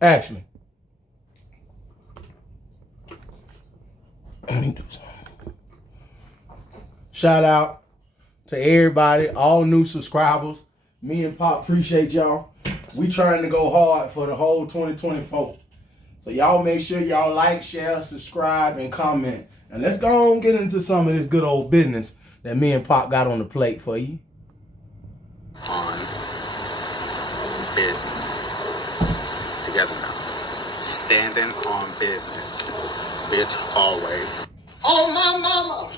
Actually, let me do something. Shout out to everybody, all new subscribers. Me and Pop appreciate y'all. We trying to go hard for the whole 2024. So y'all make sure y'all like, share, subscribe, and comment. And let's go on and get into some of this good old business that me and Pop got on the plate for you. On business. Together now. Standing on business. Bitch, always. On my mama.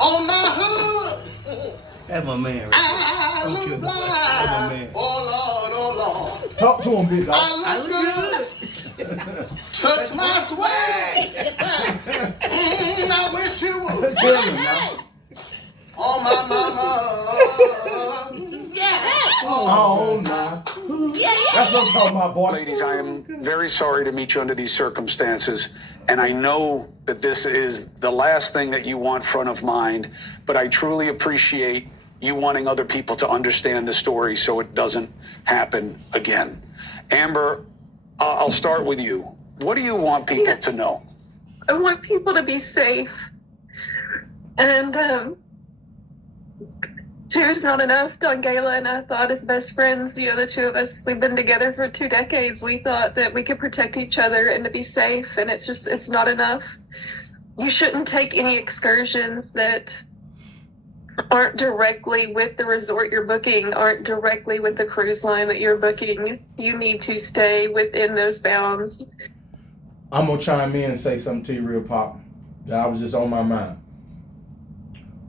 On my hood. That's my man right I look That's my blind. man. Oh, Lord. Talk to him, big dog. I look good. Touch my swag. I wish you would. Tell him now. On my mama. Oh, nah. That's what I'm talking about, boy. Ladies, I am very sorry to meet you under these circumstances, and I know that this is the last thing that you want front of mind, but I truly appreciate you wanting other people to understand the story so it doesn't happen again. Amber, I'll start with you. What do you want people to know? I want people to be safe. And two's not enough. Dongayla and I thought as best friends, the two of us, we've been together for 2 decades. We thought that we could protect each other and to be safe, and it's not enough. You shouldn't take any excursions that aren't directly with the resort you're booking, aren't directly with the cruise line that you're booking. You need to stay within those bounds. I'm going to chime in and say something to you real pop that I was just on my mind.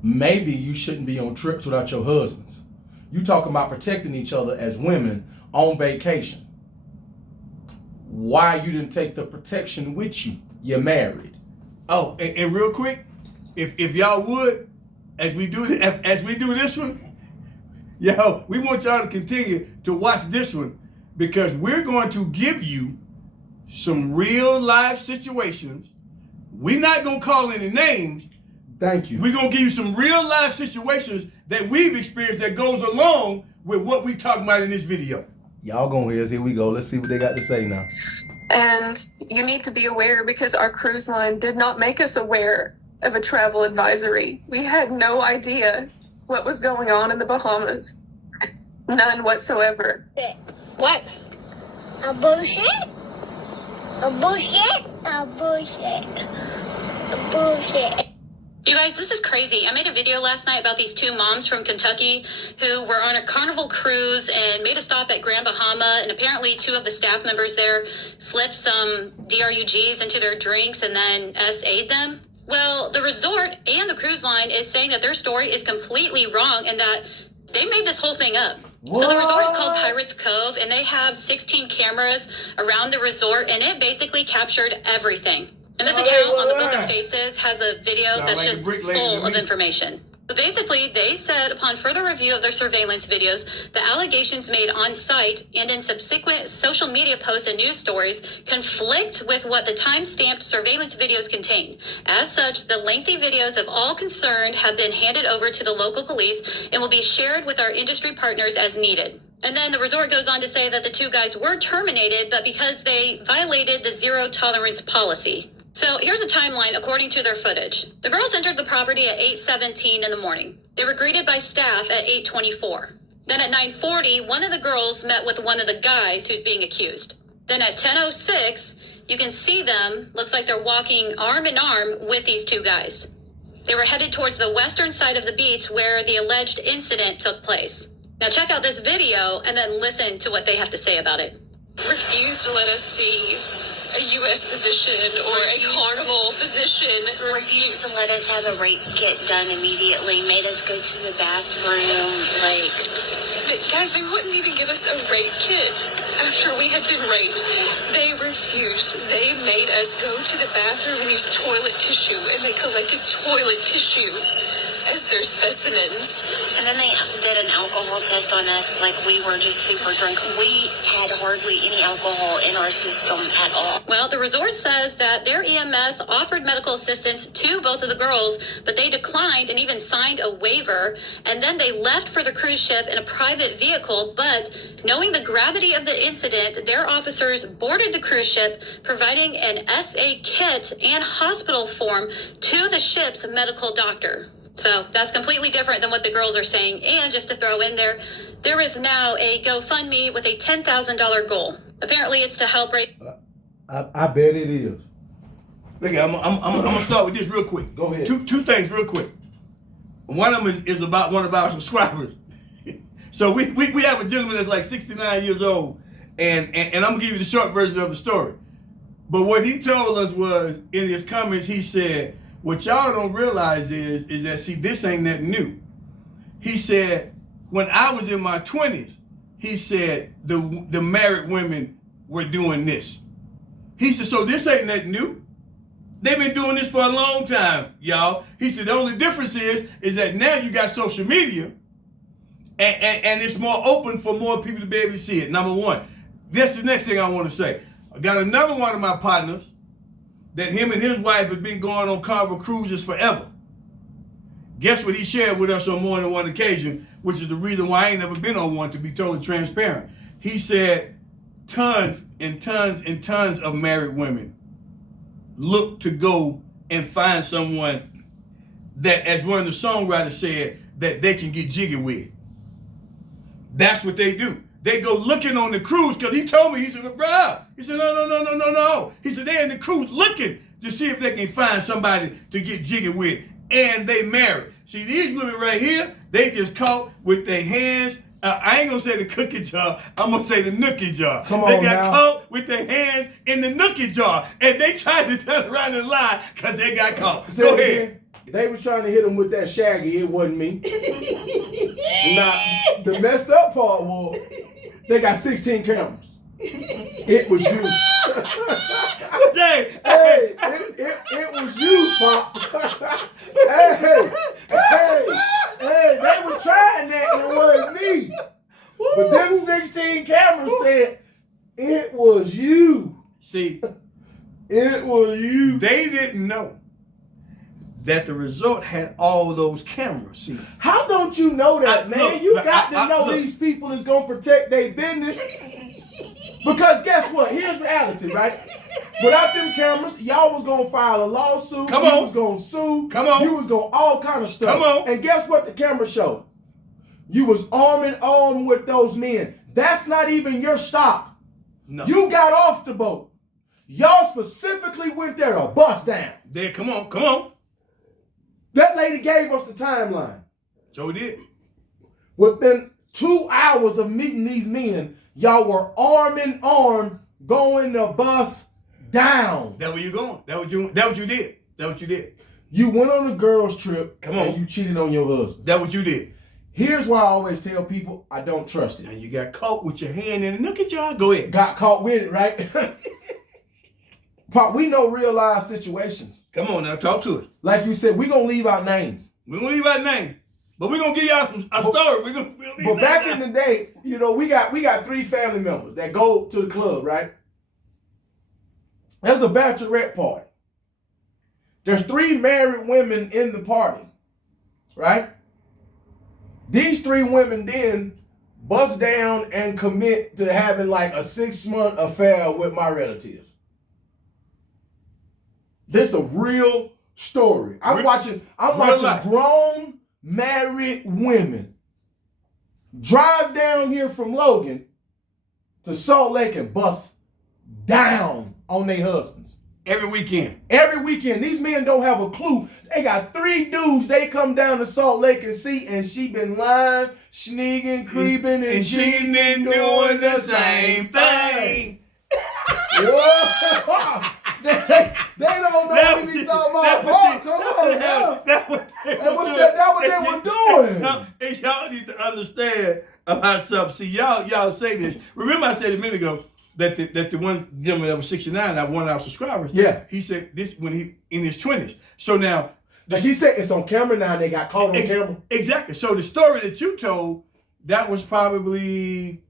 Maybe you shouldn't be on trips without your husbands. You talking about protecting each other as women on vacation. Why you didn't take the protection with you? You're married. Oh, and real quick, if y'all would, as we do this one, yo, we want y'all to continue to watch this one because we're going to give you some real life situations. We're not gonna call any names. Thank you. We're gonna give you some real life situations that we've experienced that goes along with what we talking about in this video. Y'all gonna hear us. Here we go. Let's see what they got to say now. And you need to be aware because our cruise line did not make us aware of a travel advisory. We had no idea what was going on in the Bahamas. None whatsoever. What? A bullshit? A bullshit? A bullshit? A bullshit? You guys, this is crazy. I made a video last night about these 2 moms from Kentucky who were on a Carnival cruise and made a stop at Grand Bahama, and apparently 2 of the staff members there slipped some DRUGs into their drinks and then SA'd them. Well, the resort and the cruise line is saying that their story is completely wrong and that they made this whole thing up. What? So the resort is called Pirates Cove, and they have 16 cameras around the resort, and it basically captured everything. And this account on the Book of Faces has a video that's just full of information. But basically, they said upon further review of their surveillance videos, the allegations made on site and in subsequent social media posts and news stories conflict with what the time-stamped surveillance videos contain. As such, the lengthy videos of all concerned have been handed over to the local police and will be shared with our industry partners as needed. And then the resort goes on to say that the 2 guys were terminated, but because they violated the zero tolerance policy. So here's a timeline according to their footage. The girls entered the property at 8:17 in the morning. They were greeted by staff at 8:24. Then at 9:40, one of the girls met with one of the guys who's being accused. Then at 10:06, you can see them, looks like they're walking arm in arm with these 2 guys. They were headed towards the western side of the beach where the alleged incident took place. Now check out this video and then listen to what they have to say about it. Refused to let us see a U.S. position or a Carnival position. Refused to let us have a rape kit done immediately. Made us go to the bathroom. But guys, they wouldn't even give us a rape kit after we had been raped. They refused. They made us go to the bathroom and use toilet tissue, and they collected toilet tissue. as their specimens. And then they did an alcohol test on us like we were just super drunk. We had hardly any alcohol in our system at all. Well, the resort says that their EMS offered medical assistance to both of the girls, but they declined and even signed a waiver. And then they left for the cruise ship in a private vehicle. But knowing the gravity of the incident, their officers boarded the cruise ship, providing an SA kit and hospital form to the ship's medical doctor. So that's completely different than what the girls are saying. And just to throw in there, there is now a GoFundMe with a $10,000 goal. Apparently it's to help raise. I bet it is. Look, I'm gonna start with this real quick. Go ahead. Two things real quick. One of them is about one of our subscribers. So we have a gentleman that's like 69 years old, and I'm gonna give you the short version of the story. But what he told us was, in his comments, he said, what y'all don't realize is that, see, this ain't nothing new. He said, when I was in my 20s, he said the married women were doing this. He said, so this ain't nothing new. They've been doing this for a long time, y'all. He said, the only difference is that now you got social media and it's more open for more people to be able to see it, number one. That's the next thing I want to say. I got another one of my partners that him and his wife have been going on Carnival cruises forever. Guess what he shared with us on more than one occasion, which is the reason why I ain't never been on one, to be totally transparent. He said tons and tons and tons of married women look to go and find someone that, as one of the songwriters said, that they can get jiggy with. That's what they do. They go looking on the cruise, because he told me, he said, bro, he said, no. He said, they're in the cruise looking to see if they can find somebody to get jiggy with, and they married. See, these women right here, they just caught with their hands, I ain't gonna say the cookie jar, I'm gonna say the nookie jar. Come on they got now. caught with their hands in the nookie jar, and they tried to turn around and lie because they got caught. Say Go it ahead. again. They was trying to hit him with that shaggy. It wasn't me. Now, the messed up part was they got 16 cameras. It was you. Hey, it was you, Pop. hey, they were trying that and it wasn't me. But them 16 cameras said it was you. see, It was you. they didn't know that the resort had all those cameras. See, How don't you know that, man? Look, You look, got to know look. these people is going to protect their business. Because guess what? Here's reality, right? Without them cameras, y'all was going to file a lawsuit. Come You on. was going to sue. Come on. You was going to all kind of stuff. Come on. And guess what the camera showed? You was arm in arm with those men. That's not even your stop. no. You got off the boat. Y'all specifically went there to bust down. There, come on. That lady gave us the timeline. So we did. Within 2 hours of meeting these men, y'all were arm in arm going to bust down. That where you going? That what you did. You went on a girls trip. Come on. And you cheated on your husband. That what you did. Here's why I always tell people I don't trust it. And you got caught with your hand in the nookie jar. Go ahead. Got caught with it, right? Pop, we know real life situations. Come on now, talk to us. Like you said, we gonna leave out names. We're gonna leave our name, but we're gonna give y'all a story. We're gonna leave But back that in out. the day, you know, we got 3 family members that go to the club, right? There's a bachelorette party. There's 3 married women in the party, right? These 3 women then bust down and commit to having like a 6-month affair with my relatives. This a real story. I'm watching life. grown married women drive down here from Logan to Salt Lake and bust down on their husbands. Every weekend. Every weekend, these men don't have a clue. They got 3 dudes they come down to Salt Lake and see, and she been lying, sneaking, creeping, and she been doing the same thing. Whoa. They don't know what we talking about. Oh, come on now. That's what they were doing. And y'all need to understand about something. See, y'all say this. Remember I said a minute ago that the one gentleman that was 69, that one of our subscribers, Yeah. he said this when he in his 20s. So now Like he said, it's on camera now. And they got caught on camera. Exactly. So the story that you told, that was probably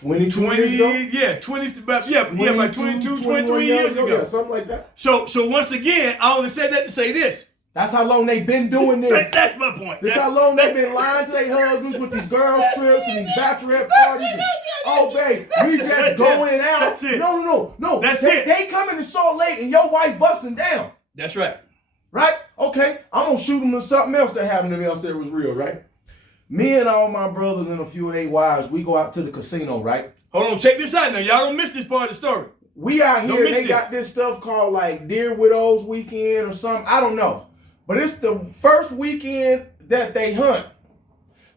22 years ago? Yeah, 20, about 22, 23 years ago. Yeah, something like that. So once again, I only said that to say this. That's how long they've been doing this. That's my point. That's how long they've been lying to their husbands with these girl trips and these bachelorette parties. And, oh, babe, we just going out. That's it. No. That's it. They coming to Salt Lake and your wife busting down. That's right. Right? Okay, I'm going to shoot them to something else that happened to me else that was real, right? Me and all my brothers and a few of their wives, we go out to the casino, right? Hold on, check this out now. Y'all don't miss this part of the story. We out here, they got this stuff called like Dear Widows Weekend or something. I don't know. But it's the first weekend that they hunt.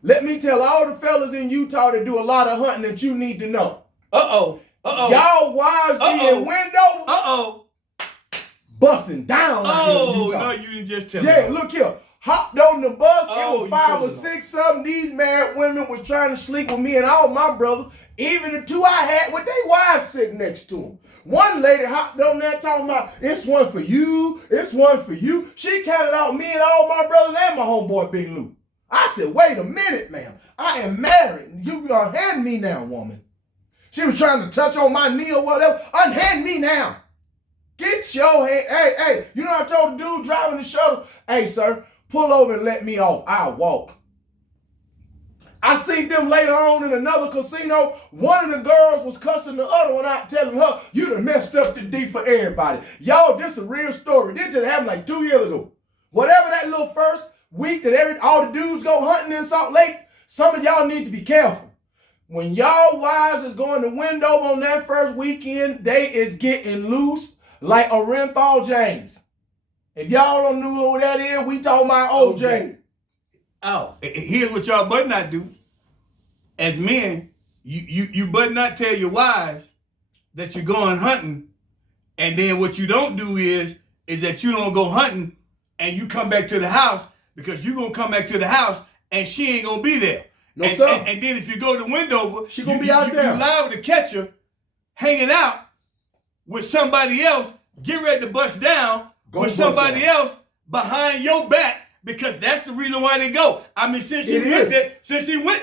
Let me tell all the fellas in Utah that do a lot of hunting that you need to know. Y'all wives being window. Busting down out here in Utah. No, you didn't just tell me. Yeah, look here. Hopped on the bus, it was you 5 or told 6 of them. These married women was trying to sleep with me and all my brothers. Even the 2 I had with their wives sitting next to them. One lady hopped on there talking about, it's one for you, it's one for you. She counted out me and all my brothers and my homeboy Big Lou. I said, wait a minute, ma'am. I am married. You unhand me now, woman. She was trying to touch on my knee or whatever. Unhand me now. Get your hand. Hey, you know I told the dude driving the shuttle, hey, sir, pull over and let me off. I'll walk. I seen them later on in another casino. One of the girls was cussing the other one out, telling her, you done messed up the D for everybody. Y'all, this is a real story. This just happened like 2 years ago. Whatever that little first week that all the dudes go hunting in Salt Lake, some of y'all need to be careful. When y'all wives is going to Wendover on that first weekend, they is getting loose like Orenthal James. If y'all don't know who that is, we talking about OJ. Okay. Oh, here's what y'all better not do. As men, you better not tell your wives that you're going hunting, and then what you don't do is that you don't go hunting and you come back to the house, because you're gonna come back to the house and she ain't gonna be there. No, sir. And then if you go to Wendover, she gonna be out there. You liable to catch her hanging out with somebody else, get ready to bust down with somebody else behind your back, because that's the reason why they go. I mean, since he went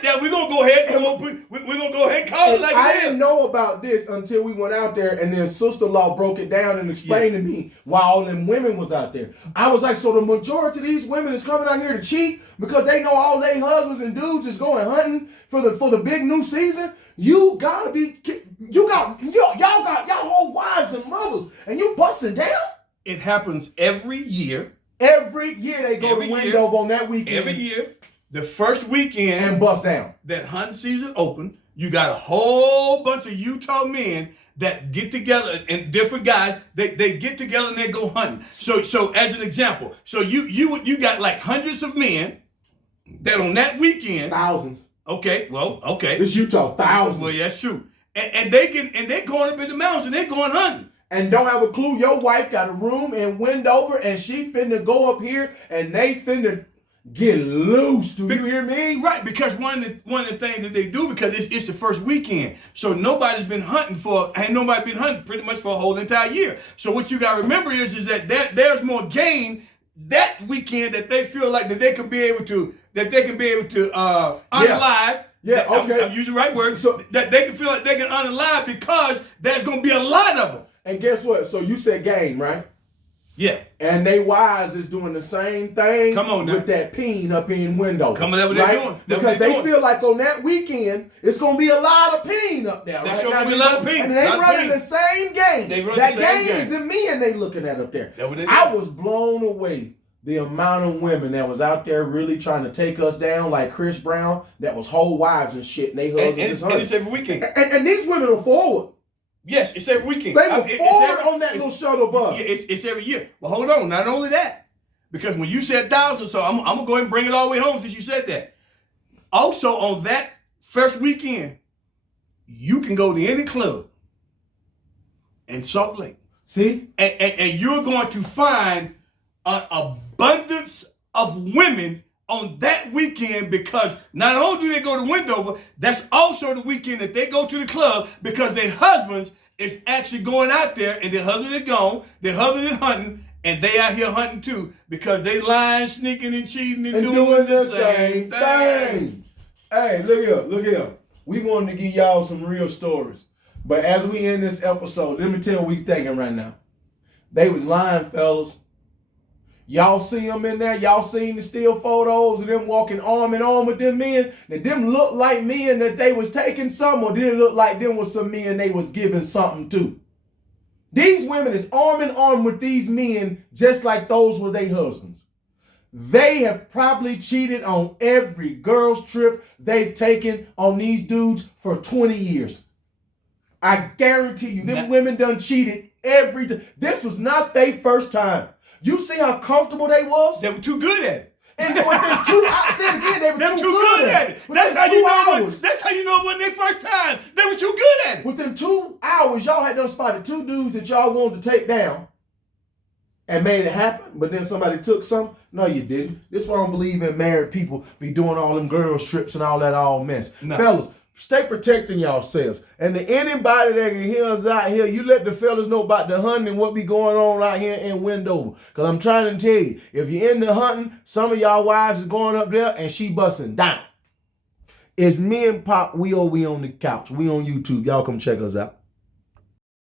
there, we're gonna go ahead and we're gonna go ahead and call it like I it is. didn't know about this until we went out there, and then sister-in-law broke it down and explained to me why all them women was out there. I was like, so the majority of these women is coming out here to cheat because they know all their husbands and dudes is going hunting for the big new season. You gotta be, y'all got y'all whole wives and mothers, and you busting down. It happens every year. Every year they go to Wendover on that weekend. Every year, the first weekend and bust down. That hunting season open, you got a whole bunch of Utah men that get together, and different guys. They get together and they go hunting. So as an example, so you got like hundreds of men that on that weekend, thousands. Okay, well, okay. It's Utah, thousands. Well, yeah, that's true. And they going up in the mountains and they going hunting. And don't have a clue. Your wife got a room in Wendover, and she finna go up here, and they finna get loose. Do you hear me? Right, because one of the things that they do, because it's the first weekend, so nobody's been hunting pretty much for a whole entire year. So what you got to remember is that there's more game that weekend that they feel like that they can be able to unalive. Yeah, okay. I'm using the right word. So that they can feel like they can unalive, because there's gonna be a lot of them. And guess what? So you said game, right? Yeah. And they wives is doing the same thing. Come on now. With that peen up in Wendover. Come on, that's what they're doing. Because they feel like on that weekend, it's going to be a lot of peen up there. That's going to be a lot of peen. And they running the same game. They run that the same game is the men they looking at up there. That's what they do. I was blown away. The amount of women that was out there really trying to take us down, like Chris Brown, that was whole wives and shit, and they husbands. And it's every weekend. And these women are forward. Yes, it's every weekend. They were forward on that little shuttle bus. Yeah, it's every year. Well, hold on. Not only that, because when you said thousands, so I'm going to go ahead and bring it all the way home since you said that. Also, on that first weekend, you can go to any club in Salt Lake. See? And you're going to find an abundance of women on that weekend, because not only do they go to Wendover, that's also the weekend that they go to the club, because their husbands is actually going out there, and their husbands are gone, their husbands is hunting, and they out here hunting too because they lying, sneaking, and cheating and, And doing the same thing. Hey, look here. We wanted to give y'all some real stories. But as we end this episode, let me tell you what we thinking right now. They was lying, fellas. Y'all see them in there? Y'all seen the still photos of them walking arm in arm with them men? Did them look like men that they was taking some, or did it look like them was some men they was giving something to? These women is arm in arm with these men just like those were their husbands. They have probably cheated on every girl's trip they've taken on these dudes for 20 years. I guarantee you, them women done cheated every time. This was not their first time. You see how comfortable they was? They were too good at it. And within I said again, they were too good at it. That's how you know. That's how you know it wasn't their first time. They were too good at it. Within 2 hours, y'all had done spotted 2 dudes that y'all wanted to take down and made it happen. But then somebody took some. No, you didn't. This is why I don't believe in married people be doing all them girls trips and all that all mess. No. Fellas, stay protecting yourselves. And to anybody that can hear us out here, you let the fellas know about the hunting and what be going on out here in Wendover. Because I'm trying to tell you, if you're into hunting, some of y'all wives is going up there and she busting down. It's me and Pop. We on the couch. We on YouTube. Y'all come check us out.